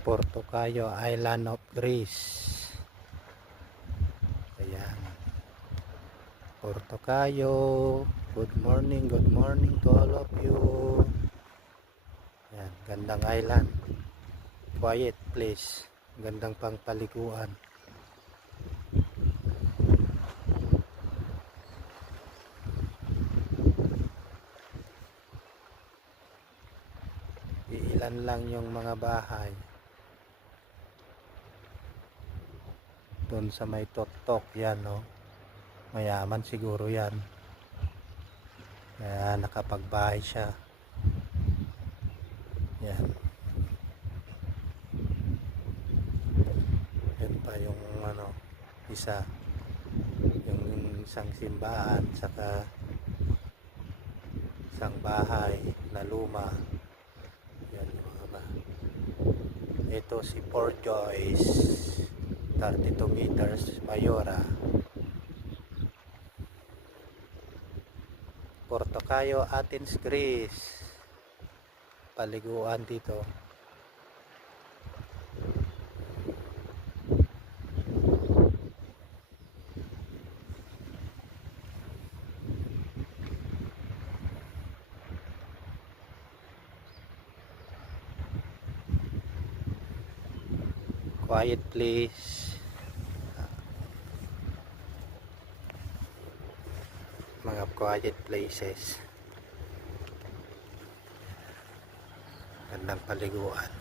Portocayo Island of Greece. Ayan, Portocayo. Good morning to all of you. Ayan, gandang island, quiet place, gandang pangpaliguan. Ilan lang yung mga bahay doon sa may Totok. Yan, no? Mayaman siguro yan, kaya nakapagbahay siya. Yan, yan pa yung isa, yung isang simbahan, saka isang bahay na luma. Yan yung mga ito si Port Joyce, 32 meters, Mayora. Portocayo, Athens, Greece. Paliguan dito. Quiet place. Mga quiet places. Gandang paliguan.